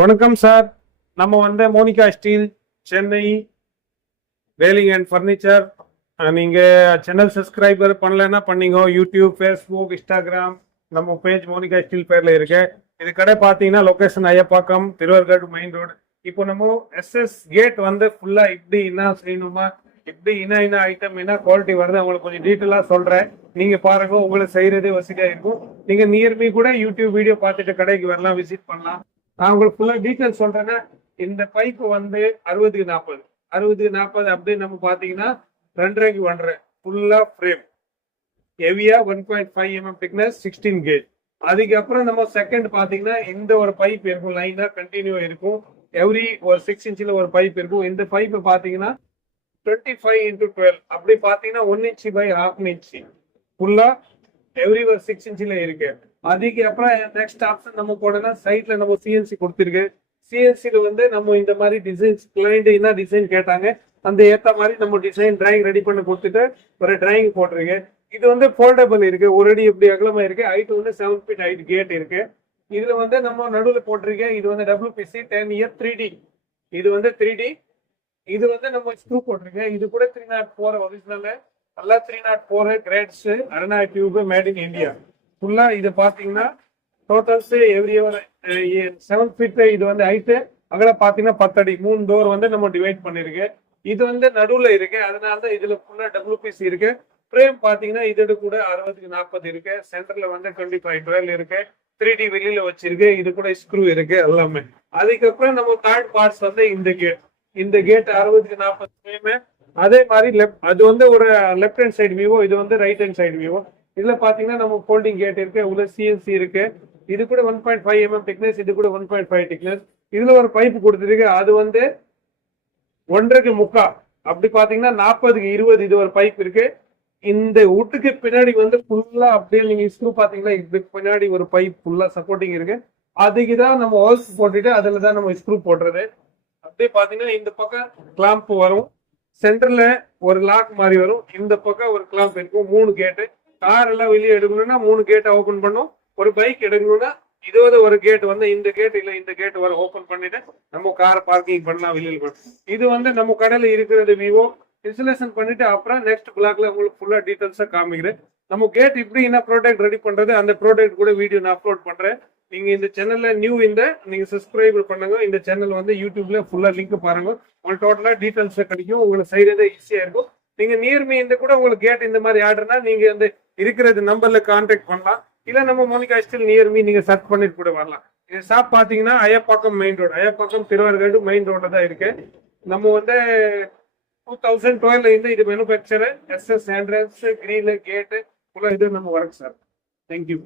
வணக்கம் சார். நம்ம Monica steel Chennai railing and furniture. நீங்க சேனல் சப்ஸ்கிரைபர் பண்ணலன்னா பண்ணீங்க. யூடியூப், ஃபேஸ்புக், இன்ஸ்டாகிராம் நம்ம பேஜ் மோனிகா ஸ்டீல் பேர்ல இருக்கு. இது கடை பார்த்தீங்கன்னா location Ayyappakkam, Thiruverkadu main road. இப்போ நம்ம எஸ்எஸ் கேட் ஃபுல்லா இப்படி என்ன செய்யணுமா, இப்படி என்ன ஐட்டம் என்ன குவாலிட்டி வருது உங்களுக்கு கொஞ்சம் டீட்டெயிலா சொல்றேன். நீங்க பாருங்க, உங்களுக்கு செய்யறதே வசதியா இருக்கும். நீங்க நியர்பை கூட யூடியூப் வீடியோ பார்த்துட்டு கடைக்கு வரலாம், விசிட் பண்ணலாம். நான் உங்களுக்கு ஃபுல்லா டீட்டெயில் சொல்றேன்னா, இந்த பைப் 60-40 60-40 அப்படின்னு நம்ம பாத்தீங்கன்னா 2.5 1.5 ஃபுல்லா ஃப்ரேம் ஹெவியா 1.5 mm திக்னஸ் 16 கேஜ். அதுக்கப்புறம் நம்ம செகண்ட் பாத்தீங்கன்னா இந்த ஒரு பைப் இருக்கும், லைனா கண்டினியூ இருக்கும். எவ்ரி ஒரு 6 இன்ச்ல ஒரு பைப் இருக்கும். இந்த பைப் பாத்தீங்கன்னா 25x12 அப்படி பாத்தீங்கன்னா 1 inch by 1/2 inch ஃபுல்லா எவ்ரி ஒரு 6 இன்ச்ல இருக்கு. அதுக்கு அப்புறம் நெக்ஸ்ட் ஆப்ஷன் நம்ம போனோம்னா சைட்ல நம்ம சிஎன்சி கொடுத்துருக்கு. சிஎன்சில நம்ம இந்த மாதிரி டிசைன்ஸ் கிளைண்ட் என்ன டிசைன் கேட்டாங்க அந்த ஏத்த மாதிரி நம்ம டிசைன் டிராயிங் ரெடி பண்ணி கொடுத்துட்டு ஒரு டிராயிங் போட்டிருக்கு. இது போல்டபிள் இருக்கு, ஒரு அடி எப்படி அகலமா இருக்கு. ஹைட் 7 feet ஹைட் கேட் இருக்கு. இதுல நம்ம நடுவில் போட்டிருக்கேன். இது WPC 10 year 3D. இது 3D. இது நம்ம ஸ்க்ரூ போட்டிருக்கேன். இது கூட 304 ஒரிஜினல், நல்லா 304 கிரேட்ஸ் அரணா டியூப் மேட் இன் இந்தியா. ஃபுல்லா இது பாத்தீங்கன்னா டோட்டல்ஸ் எவ்ரி 7 feet. இது ஹைட் அகல பாத்தீங்கன்னா 10 அடி. 3 டோர் நம்ம டிவைட் பண்ணிருக்கு. இது நடுவுல இருக்கு, அதனாலதான் இதுல ஃபுல்லா WPC இருக்கு. ஃப்ரேம் பாத்தீங்கன்னா இதோட கூட 60-40 இருக்கு. சென்டர்ல 25-12 இருக்கு. 3D வெளியில வச்சிருக்கு. இது கூட ஸ்க்ரூ இருக்கு எல்லாமே. அதுக்கப்புறம் நம்ம தேர்ட் பார்ட்ஸ் இந்த கேட் 60-40 ஃப்ரேம். அதே மாதிரி அது ஒரு லெஃப்ட் ஹேண்ட் சைடு வியூவோ, இது ரைட் ஹேண்ட் சைடு வியூவோ. இதுல பாத்தீங்கன்னா நம்ம ஃபோல்டிங் கேட் இருக்கு, உள்ள சிஎன்சி இருக்கு. இது கூட 1.5 mm திக்னஸ், இது கூட 1.5 திக்னஸ். இதுல ஒரு பைப் கொடுத்துருக்கு, அது 1.25 அப்படி பாத்தீங்கன்னா 40-20 இது ஒரு பைப் இருக்கு. இந்த வீட்டுக்கு பின்னாடி ஃபுல்லா அப்படியே நீங்க ஸ்க்ரூ பாத்தீங்கன்னா இதுக்கு பின்னாடி ஒரு பைப் ஃபுல்லா சப்போர்ட்டிங் இருக்கு. அதுக்குதான் நம்ம ஹோல்ஸ் போட்டுட்டு அதுலதான் நம்ம ஸ்க்ரூ போடுறது. அப்படியே பாத்தீங்கன்னா இந்த பக்கம் கிளாம்ப் வரும், சென்டர்ல ஒரு லாக் மாதிரி வரும், இந்த பக்கம் ஒரு கிளாம்ப் இருக்கும். 3 கேட்டு. கார் எல்லாம் வெளியே எடுக்கணும்னா 3 கேட்டை ஓபன் பண்ணும். ஒரு பைக் எடுக்கணும்னா ஒரு கேட் இந்த கேட் இல்ல இந்த கேட் ஓபன் பண்ணிட்டு நம்ம கார் பார்க்கிங் பண்ணலாம், வெளியில் பண்ணலாம். இது நம்ம கடையில இருக்கிறது விவோ. இன்ஸ்டலேஷன் பண்ணிட்டு அப்புறம் நெக்ஸ்ட் பிளாக்ல உங்களுக்கு ஃபுல்லா டீடைல்ஸா காமிக்கிறேன். நம்ம கேட் இப்படி என்ன ப்ராடக்ட் ரெடி பண்றது, அந்த ப்ராடக்ட் கூட வீடியோ நான் அப்லோட் பண்றேன். நீங்க இந்த சேனல்ல நியூ நீங்க சப்ஸ்கிரைப் பண்ணுங்க. இந்த சேனல் யூடியூப்ல ஃபுல்லா லிங்க் பாருங்க. உங்களுக்கு டோட்டலா டீடைல்ஸ் கிடைக்கும். உங்களுக்கு செய்யறதே ஈஸியா இருக்கும். நீங்க நியர்மி கூட உங்களுக்கு கேட் இந்த மாதிரி ஆர்டர்னா நீங்க இருக்கிறது நம்பர்ல கான்டாக்ட் பண்ணலாம். இல்ல நம்ம மோனிகா ஸ்டீல் நியர்மி நீங்க சர்ச் பண்ணிட்டு கூட வரலாம். இந்த ஷாப் பாத்தீங்கன்னா Ayyappakkam main road, Ayyappakkam Thiruvarur main ரோட்ல தான் இருக்கு. நம்ம 2012 இது manufacture SS handrails grill gate ஃபுல்லா இது நம்ம ஒர்க் சார். தேங்க்யூ.